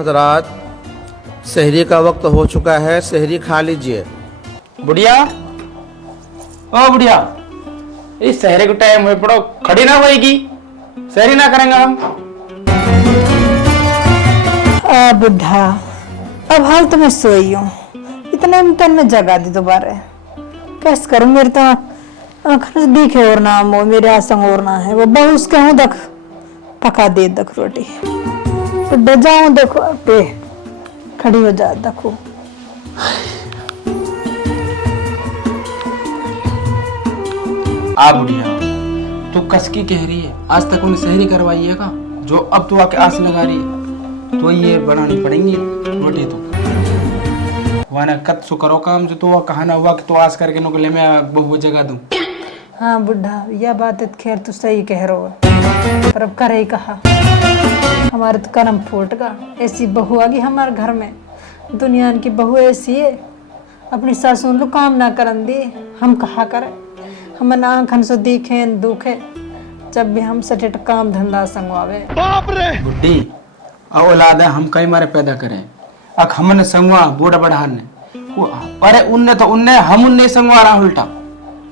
हजरात, सहरी का वक्त हो चुका है, सहरी खा लीजिए। बुढ़िया, ओ बुढ़िया, इस सहरे को टाइम हुए पड़ो, खड़ी ना होएगी, सहरी ना करेंगे हम। बुढ़ा, अब हाल तो मैं सोई हूँ, इतने में तन्ने जगा दी दोबारा। कैसे करूँ, मेरे तो आँखों से दिखे और ना वो मेरे आसंग और ना है, वो बहु उसके हूँ दख पका दे दख रोटी। बुढ़ा जाऊँ देखो पे खड़ी हो जा देखो। आ बुढ़िया, तू कसकी कह रही है, आज तक उन्हें सहरी करवाई है का? जो अब तू आके आस लगा रही है, तो ये बनानी पड़ेंगी रोटी तो। वाना कत सु करो काम जो तो कहा ना हुआ कि तो आस करके नो ले मैं बहु जगह दूं। हाँ बुढ़ा, यह बात खैर तू सही कह रहा हो, पर अब करे ही कहा, हमारे तो कर्म फूट का। ऐसी बहू आ गई हमारे घर में, दुनिया की बहू ऐसी है, अपनी सासू लो काम ना करन दी, हम कहा करें। हम ना आँखन से दिखे दुखे, जब भी हम सटेट काम धंधा संगवावे। बाप रे बुड्ढी, औलाद है हम कई मारे पैदा करें, अख हमने संगवा बूढ़ा बढ़ान ने, अरे उनने तो उनने हम उनने संगवा रहा उल्टा।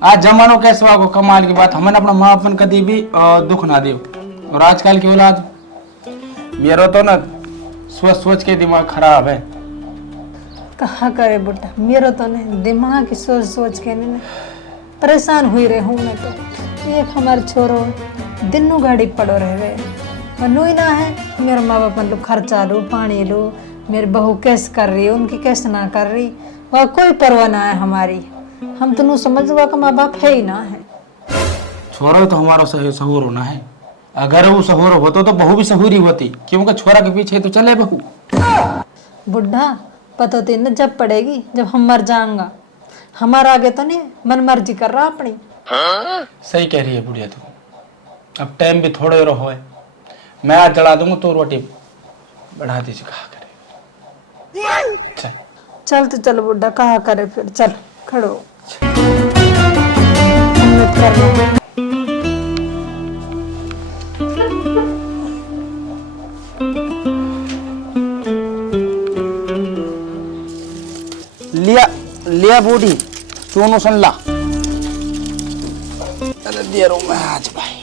आज जमानो कैसे वागो, कमाल की बात, हमने अपना माँ अपन कदी भी दुख ना दे। और आजकल की औलाद, मेरा तो ना सोच सोच के दिमाग खराब है। कहा करे बुढ़ा, मेरा तो नहीं दिमाग की सोच सोच के नहीं परेशान हुई रहे हूँ मैं तो। एक हमारे छोरो दिनों गाड़ी पड़ो रह गए, मनु ही ना है, मेरे माँ बाप लोग खर्चा लो पानी लो, मेरी बहू कैसे कर रही है, उनकी कैसे ना कर रही, वह कोई परवाह ना है हमारी। हम तो समझ हुआ का माँ बाप है ही ना है। छोरा तो हमारा सहूर होना है, अगर वो सहूर होता तो बहू भी सहूरी होती, क्योंकि छोरा के पीछे तो चले बहू। बुढ़ा, पता तो न जब पड़ेगी जब हम मर जाएंगा, हमारा आगे तो नहीं मन मर्जी कर रहा अपनी। सही कह रही है बुढ़िया तू, अब टाइम भी थोड़े रहो है, मैं आज जला दूंगा तो रोटी बढ़ा दीजिए कहा करे। चल चल तो चल बुढ़ा, कहा करे फिर, चल खड़ो। लिया लिया बूढ़ी, सोनू सुन ला। अरे दे रो मैं आज भाई।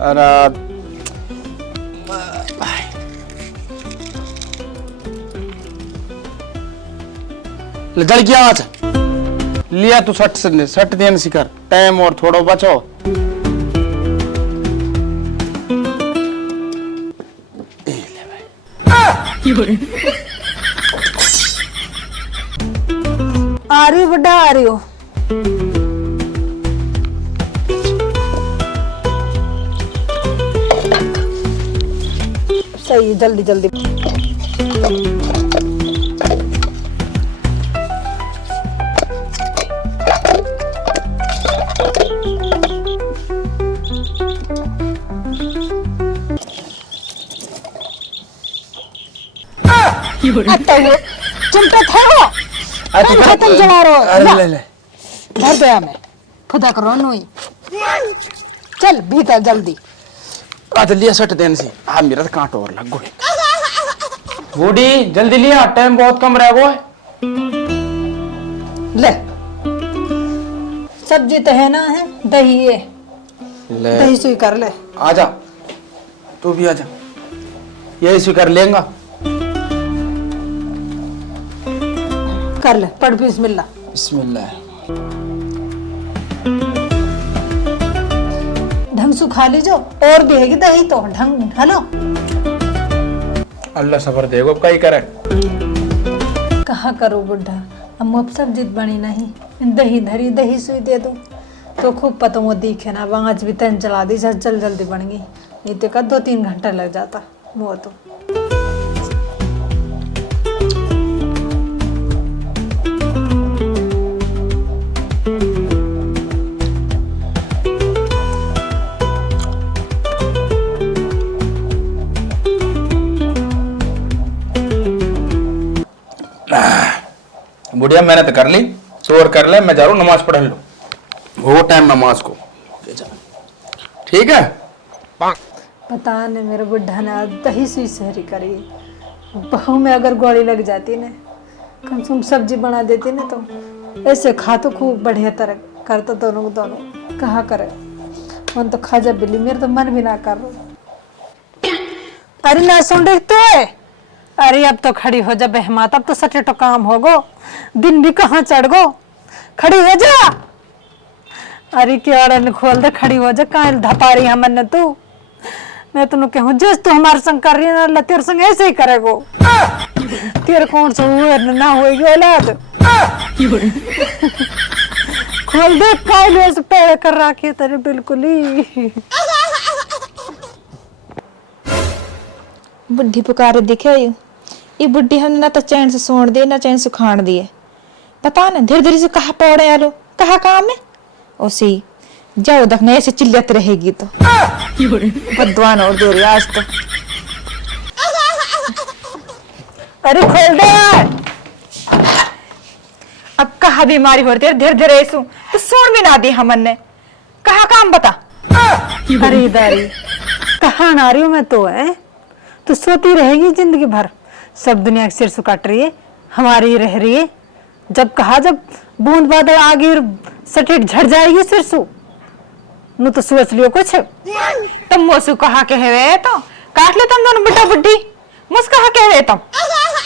अरे जल गया आज, लिया तू सट देन सिकर, टाइम और थोड़ा बचो। आ रही बुढ़ा, आ रही हो। सही, जल्दी जल्दी। चिंता था खत्म जला रहा, ले ले भर गया मैं, खुदा करो नोई। चल भीतर जल्दी। आज लिया सट देन से, हाँ मेरा तो कांट और लग गए। बूढ़ी जल्दी लिया, टाइम बहुत कम रह गया है। ले सब्जी तो है ना, है दही है, दही सुई कर ले। आजा तू भी आजा, यही स्वीकार लेंगा। कर ले, पढ़ बिस्मिल्लाह। बिस्मिल्लाह। ढंग से खा लीजो, और भी है दही तो ढंग। हेलो अल्लाह सबर देगो, अब कहीं करे। कहा करो बुढ़ा, अब सब्जी बनी नहीं, दही धरी दही सुई दे दो तो खूब पता वो दिखे ना, बाँच भी तन चला दी, जल जल्दी बन गई, नहीं तो का 2-3 घंटा लग जाता वो तो। बुढ़िया मेहनत कर ली तो और कर ले, मैं जा रहा हूँ नमाज पढ़ लूँ, वो टाइम नमाज को। ठीक है। पता नहीं मेरे बुढ़ा ने आज दही सुई सहरी करी। बहू में अगर गोली लग जाती ना, कम से कम सब्जी बना देती ना, तो ऐसे खा तो खूब बढ़िया तरह करता दोनों को दोनों। कहा करे मन तो खा जा बिल्ली, मेरा तो मन भी ना कर रहा। अरे ना सुन रही तो है। अरे अब तो खड़ी हो जा बेहमात, अब तो सटे तो काम हो गो, दिन भी कहाँ चढ़ गो, खड़ी हो जा। अरे क्या खोल दे, खड़ी हो जा, कहाँ धपा रही हमन ने तू। मैं तुम कहूँ जिस तू हमारे संग कर रही है ना, अल्लाह तेरे संग ऐसे ही करेगो। तेरे कौन सा हुए ना होएगी औलाद। खोल दे, कायल ऐसे पैदा कर रखे तेरे बिल्कुल ही। बुढ़ी पुकारे दिखे ये बुढ़ी हम ना तो चैन से सोन दे ना चैन से खान दिए। पता ना धीरे धीरे से कहा पौड़े आलो, कहा काम है उसी जाओ देखने ऐसे चिल्लत रहेगी तो बदवान और दे रही आज तो। अरे खोल दे। अब कहा बीमारी हो रही है धीरे धीरे ऐसू तो सोन भी ना दी हमन ने, कहा काम बता। अरे दारी कहाँ ना रही हूँ मैं तो है, तो सोती रहेगी जिंदगी भर। सब दुनिया के सिर से काट रही है, हमारी रह रही है। जब कहा जब बूंद बादल आगे सटीट झड़ जाएगी सिर सु नु तो सोच लियो कुछ। तुम मोसू कहा कहे वे तो काट ले तुम दोनों बुढ़ा बुढ़ी मुस कहा कहे वे तुम।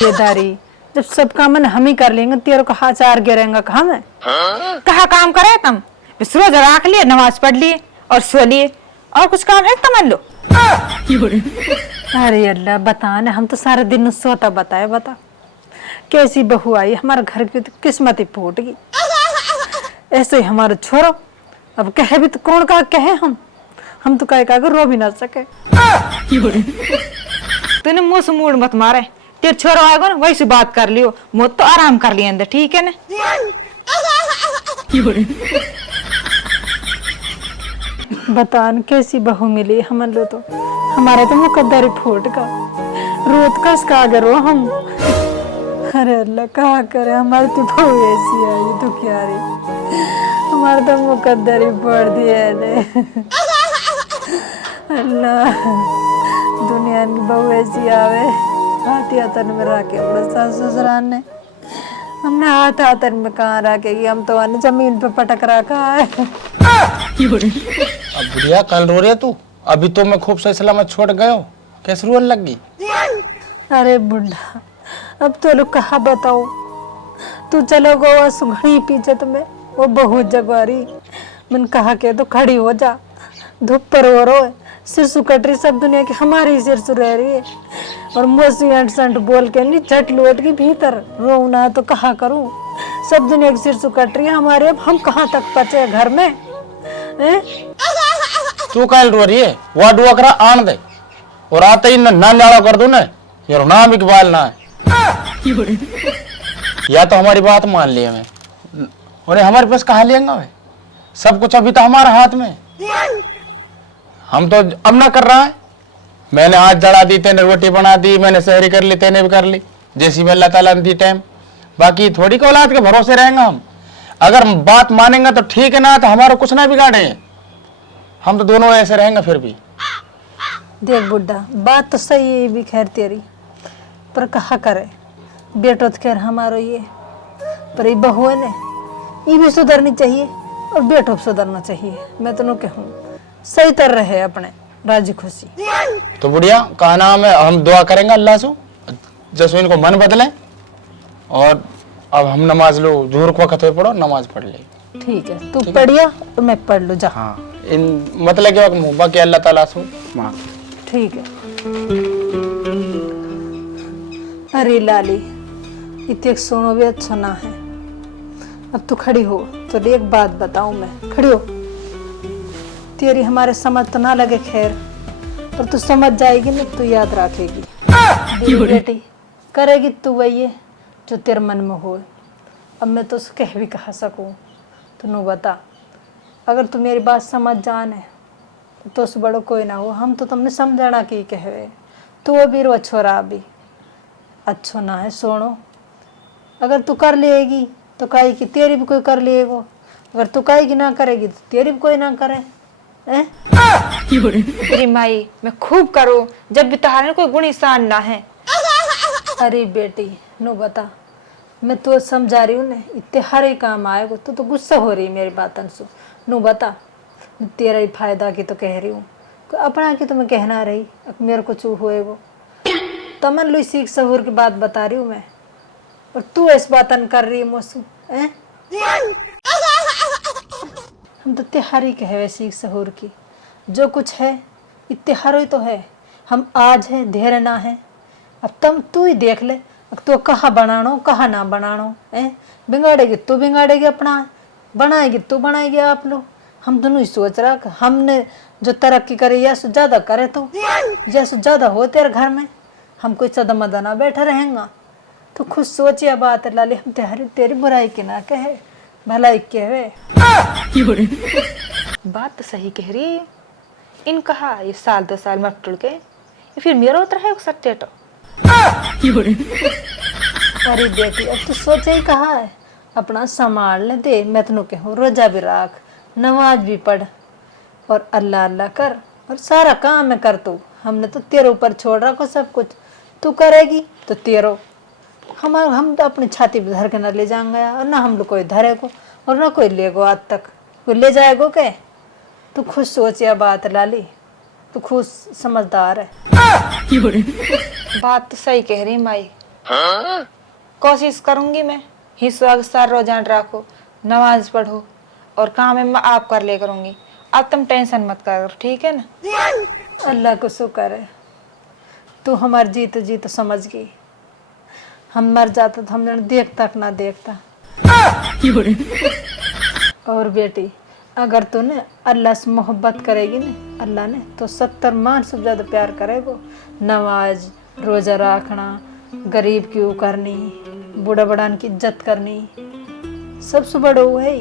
ये दारी जब सब काम हम ही कर लेंगे, तेरे को हाथ चार गिरेगा कहा मैं। कहा काम करे तुम, रोज राख लिए, नमाज पढ़ लिए और सो लिए, और कुछ काम है तुम लो। अरे अल्लाह बता ना, हम तो सारे दिन सोता बताए। बता कैसी बहू आई हमारे घर की, तो किस्मत ही फूट गई। ऐसे ही हमारा छोरो अब कहे भी तो कौन का कहे, हम तो कहे का रो भी ना सके। तूने मुंह से मूड मत मारे, तेरे छोरो आएगा ना वही से बात कर लियो, मुझ तो आराम कर लिया अंदर, ठीक है ना। बतान कैसी बहू मिली हम लो, तो हमारा तो मुकद्दर फूट का रोत कस का अगर हो हम। अरे अल्लाह कहा करे, हमारी तो बहू ऐसी आई तो क्या रे, हमारा तो मुकद्दर ही फोड़ दिया ने। अल्लाह दुनिया की बहू ऐसी आवे। हाथी हाथन में रखे बड़ा सास ससुराल ने, हमने हाथ हाथन में कहाँ रखेगी, हम तो जमीन पे पटक रखा है। अब बुढ़िया कल रो रही तू, अभी तो मैं खूब सही सलामत छोड़ गयो, कैसे रोने लग गई। अरे बुढ़ा अब तो लोग कहा बताओ, तू चलो गो सुघड़ी पीछे तुम्हें वो बहुत जगवारी। मैंने कहा के तो खड़ी हो जा, धूप पर हो रो सिर सु कट रही, सब दुनिया की हमारी सिर सु रह रही है। और मोसी अंट संट बोल के नहीं झट लौट के भीतर रो ना तो कहा करूं, सब दुनिया की सिर सु कट रही है हमारे, अब हम कहाँ तक बचे घर में। तू कल रो रही है, वो दुआ करा आन दे और आते ही नाम जाड़ा कर दू ना, यार नाम इकबाल ना है। या तो हमारी बात मान लिया मैं, और हमारे पास कहा लेंगे वे, सब कुछ अभी तो हमारे हाथ में। हम तो अब ना कर रहा है, मैंने हाथ जड़ा दी, तेने रोटी बना दी, मैंने सहरी कर ली, तेने भी कर ली, जैसी में अल्लाह ताला ने दी टाइम। बाकी थोड़ी को औलाद के भरोसे रहेंगे हम, अगर बात मानेंगे तो ठीक है ना, तो हमारा कुछ ना बिगाड़े, हम तो दोनों ऐसे रहेंगे फिर भी। देख बुड्ढा बात तो सही है भी खैर तेरी, पर कहा करे बेटो तो खैर हमारो ये, पर ये बहू है ने ये भी सुधरनी चाहिए और बेटो भी सुधरना चाहिए। मैं तो कहूँ सही तरह रहे अपने राजी खुशी। तो बुढ़िया कहा नाम है, हम दुआ करेंगे अल्लाह से जैसे इनको मन बदले, और अब हम नमाज लो, जोहर को वक्त पढ़ो, नमाज पढ़ ले। ठीक है तू पढ़िया तो मैं पढ़ लूँ जा। हाँ इन मतलब क्या बाकी अल्लाह ताला से माँ। ठीक है। अरे लाली इतने सोनो भी अच्छा ना है। अब तू खड़ी हो तो एक बात बताऊं मैं, खड़ी हो। तेरी हमारे समझ तो ना लगे खैर, पर तू समझ जाएगी ना, तू याद रखेगी। बेटी करेगी तू वही जो तेरे मन में हो। अब मैं तो कह भी कहा सकूं, तू बता अगर तू मेरी बात समझ जाने तो उस बड़ो कोई ना हो। हम तो तुमने समझाना की कहे, तो वो भी रो छोरा भी अच्छो ना है। सोनो अगर तू कर लेगी तो कहेगी तेरी भी कोई कर लेगो, अगर तू कहेगी ना करेगी तो तेरी भी कोई ना करे। हैं? तेरी माई मैं खूब करूँ जब भी तहारे कोई गुण ईसान ना है। अरे बेटी नो बता, मैं तो समझा रही हूँ ना, इतने हर ही काम आएगा तो गुस्सा हो रही है मेरी बातन से। नो बता, तेरा ही फायदा की तो कह रही हूँ, अपना की तो मैं कहना रही, अब मेरे को चू होएगो तमन लो सीख सहूर की बात बता रही हूँ मैं, और तू इस बातन कर रही है मोसू हैं? हम तो त्योहारी कहे सीख सहूर की, जो कुछ है त्योहार ही तो है। हम आज है देर ना है, अब तुम तू ही देख ले, अब तो कहाँ बनानो कहाँ ना बनानो है। बिगाड़ेगी तू बिगाड़ेगी अपना, बनाएगी तू बनाएगी आप लोग। हम दोनों ही सोच रहा कि हमने जो तरक्की करे या सो ज्यादा करे तो या सो ज्यादा हो तेरे घर में, हम कोई सदा मदा ना बैठा रहेंगा। तो खुद सोचिए बात लाली, हम तेरी बुराई की ना कहे भलाई कहे। बात तो सही कह रही है। इन कहा ये साल 2 साल में टुड़ के ये फिर मेरा उतर है सत्य तो। अरे बेटी अब तो सोचे ही कहा है, अपना संभाल ले दे। मैं तो कहूँ रोजा भी रख, नमाज भी पढ़ और अल्लाह अल्लाह कर और सारा काम में कर तू। हमने तो तेरे ऊपर छोड़ रखो सब कुछ, तू करेगी तो तेरो। हम तो अपनी छाती पे धर के न ले जाएंगे, और ना हम लोग कोई धरे को और ना कोई ले गो, आज तक कोई ले जाएगो के। तू खुद सोच या बात लाली, तू खुद समझदार है। बात तो सही कह रही माई। कोशिश करूंगी मैं हिस्सा अक्सर रोजान रखो, नमाज पढ़ो और काम है मैं आप कर ले करूंगी। अब तुम टेंशन मत करो, ठीक है ना। अल्लाह को शुक्र है, तू हमारी जीत समझ गई। हम मर जाते तो हम देख तक ना देखता। और बेटी अगर तूने अल्लाह से मोहब्बत करेगी ना, अल्लाह ने तो 70 मान से ज्यादा प्यार करेगो। नमाज रोजा रखना, गरीब की वो करनी, बूढ़ा बड़ान की इज्जत करनी, सबसे बड़ा वो है।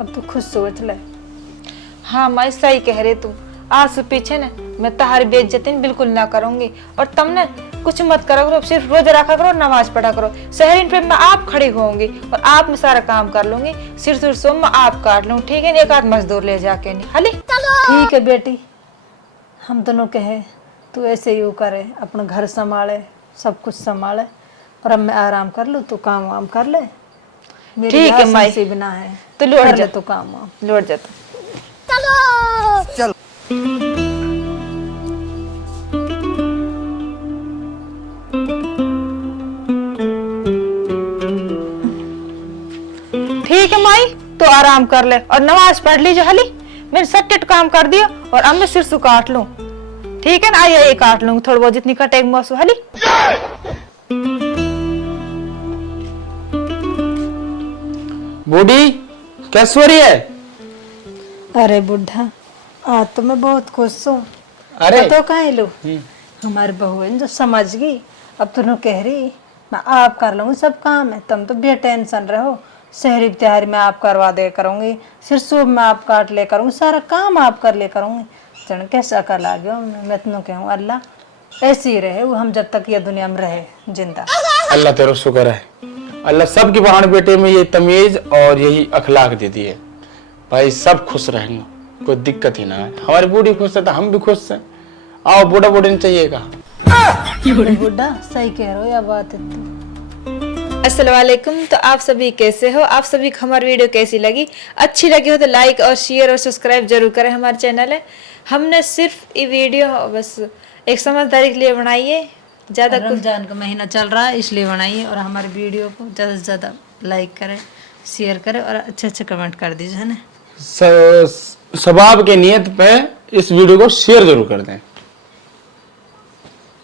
अब तू खुद सोच ले। हाँ मैं सही कह रही तू। आज से पीछे ना मैं तुम्हारी बेइज्जती बिल्कुल ना करूंगी, और तुम ना कुछ मत करा करो, सिर्फ रोज रखा करो, नमाज पढ़ा करो। शहरीन पे मैं आप खड़ी होंगी और आप में सारा काम कर लूंगी, सिर सो मैं आप काट लूंगी, ठीक है। एक आध मजदूर ले जाके नहीं हली। ठीक है बेटी, हम दोनों कहे तू ऐसे ही करे, अपना घर संभाले, सब कुछ संभाले, और अब मैं आराम कर लूँ, तू काम वाम कर ले। ठीक है माई, से बिना है तो लौट कर जा, ले तू काम वाम। लौट जा। ठीक है माई, तो आराम कर ले और नमाज पढ़ लीजिए हली। मैंने सट्टेट काम कर दिया और अब मैं सिर से काट लूं, ठीक है ना। आई काट लूंगी थोड़ा बहुत जितनी कटेगी मौसू हली। बूढ़ी कैसे हो रही है? अरे बुढ़ा आज तो मैं बहुत खुश हूँ। अरे तो कहीं लो हमारी बहू है जो समझ गई। अब तुम कह रही मैं आप कर लूंगी सब काम है, तुम तो बेटेंशन रहो। शहरी त्योहार में आप करवा दे करूंगी, सिर सूब में आप काट ले करूंगी, सारा काम आप कर ले करूंगी। चढ़ कैसा कर ला गया मैं तो कहूँ अल्लाह ऐसे ही रहे वो, हम जब तक ये दुनिया में रहे जिंदा। अल्लाह तेरा शुक्र है, अल्लाह सबके बहाने बेटे में ये तमीज और यही अखलाक दे दी है। भाई सब खुश रहेंगे, कोई दिक्कत ही ना है। हमारी बूढ़ी खुश है तो हम भी खुश हैं। आओ बूढ़ा बूढ़ी नहीं चाहिएगा। बुढ़ा सही कह रहे हो, या बात है तो। अस्सलाम वालेकुम। तो आप सभी कैसे हो? आप सभी को हमारी वीडियो कैसी लगी? अच्छी लगी हो तो लाइक और शेयर और सब्सक्राइब जरूर करें। हमारे चैनल है, हमने सिर्फ ये वीडियो बस एक समझदारी के लिए बनाई है, ज़्यादा रमजान का महीना चल रहा है इसलिए बनाइए, और हमारे वीडियो को ज़्यादा से ज़्यादा लाइक करें, शेयर करें और अच्छे अच्छे कमेंट कर दीजिए, है ना। सवाब के नियत पे इस वीडियो को शेयर जरूर कर दें।